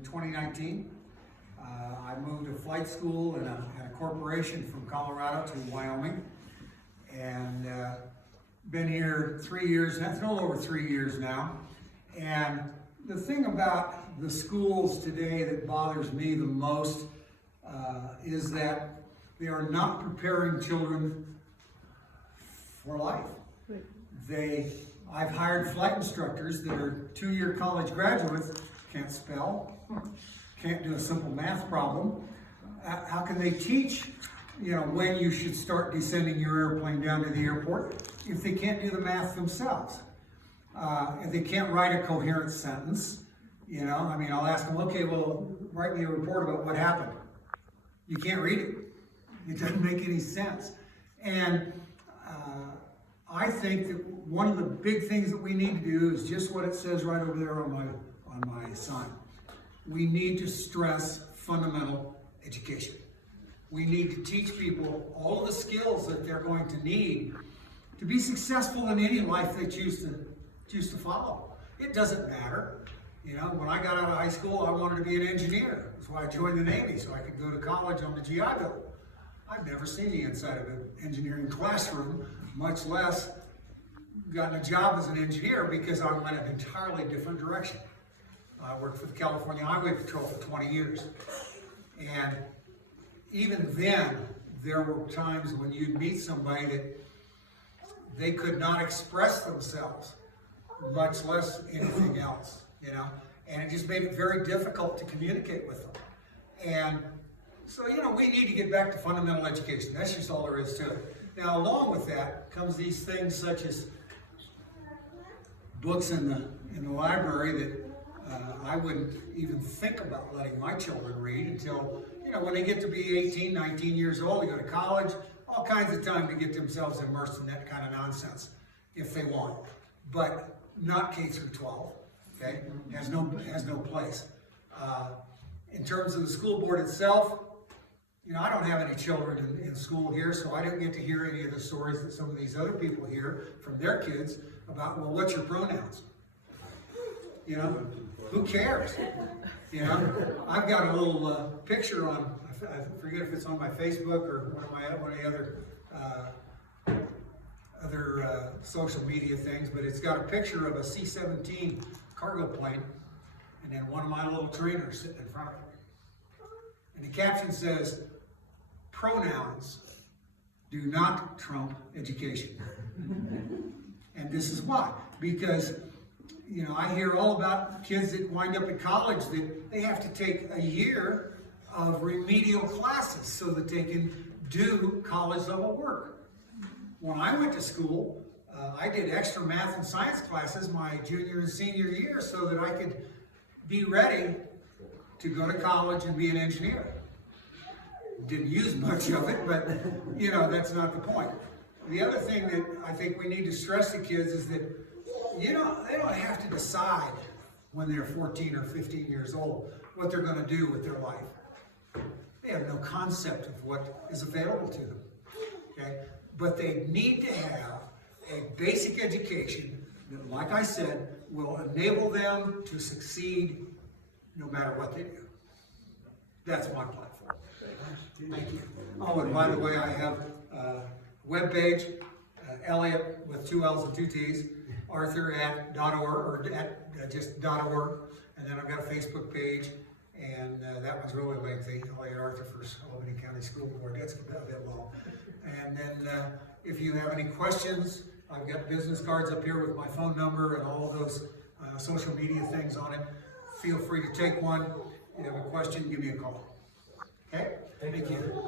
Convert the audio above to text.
in 2019. I moved to flight school in a corporation from Colorado to Wyoming, and been here 3 years. That's a little over 3 years now. And the thing about the schools today that bothers me the most is that they are not preparing children for life. I've hired flight instructors that are 2-year college graduates, can't spell, can't do a simple math problem. How can they teach, when you should start descending your airplane down to the airport if they can't do the math themselves? If they can't write a coherent sentence, I'll ask them, okay, well, write me a report about what happened. You can't read it. It doesn't make any sense. And I think that one of the big things that we need to do is just what it says right over there on my sign. We need to stress fundamental education. We need to teach people all of the skills that they're going to need to be successful in any life they choose to follow. It doesn't matter. When I got out of high school, I wanted to be an engineer. That's why I joined the Navy, so I could go to college on the GI Bill. I've never seen the inside of an engineering classroom, much less gotten a job as an engineer, because I went an entirely different direction. I worked for the California Highway Patrol for 20 years. And even then, there were times when you'd meet somebody that they could not express themselves, much less anything else, and it just made it very difficult to communicate with them. And so, we need to get back to fundamental education. That's just all there is to it. Now, along with that comes these things such as books in the library that I wouldn't even think about letting my children read until, when they get to be 18, 19 years old, they go to college, all kinds of time to get themselves immersed in that kind of nonsense, if they want. But not K through 12, okay? Has no place. In terms of the school board itself, I don't have any children in school here, so I didn't get to hear any of the stories that some of these other people hear from their kids about, well, what's your pronouns? Who cares? I've got a little picture on, I forget if it's on my Facebook or one of the other social media things, but it's got a picture of a C-17 cargo plane and then one of my little trainers sitting in front of it. And the caption says, "Pronouns do not trump education." And this is why. Because, I hear all about kids that wind up at college that they have to take a year of remedial classes so that they can do college level work. When I went to school, I did extra math and science classes my junior and senior year so that I could be ready to go to college and be an engineer. Didn't use much of it, but that's not the point. The other thing that I think we need to stress to kids is that they don't have to decide when they're 14 or 15 years old what they're going to do with their life. They have no concept of what is available to them. Okay? But they need to have a basic education that, like I said, will enable them to succeed no matter what they do. That's my platform. Thank you. Oh, and by the way, I have a webpage, Elliott with 2 L's and 2 T's, Arthur @.org, or at just .org, and then I've got a Facebook page, and that one's really lengthy, Elliott Arthur for Albany County School Board. That's a bit long. And then if you have any questions, I've got business cards up here with my phone number and all those social media things on it. Feel free to take one. If you have a question, give me a call. Okay? Thank you.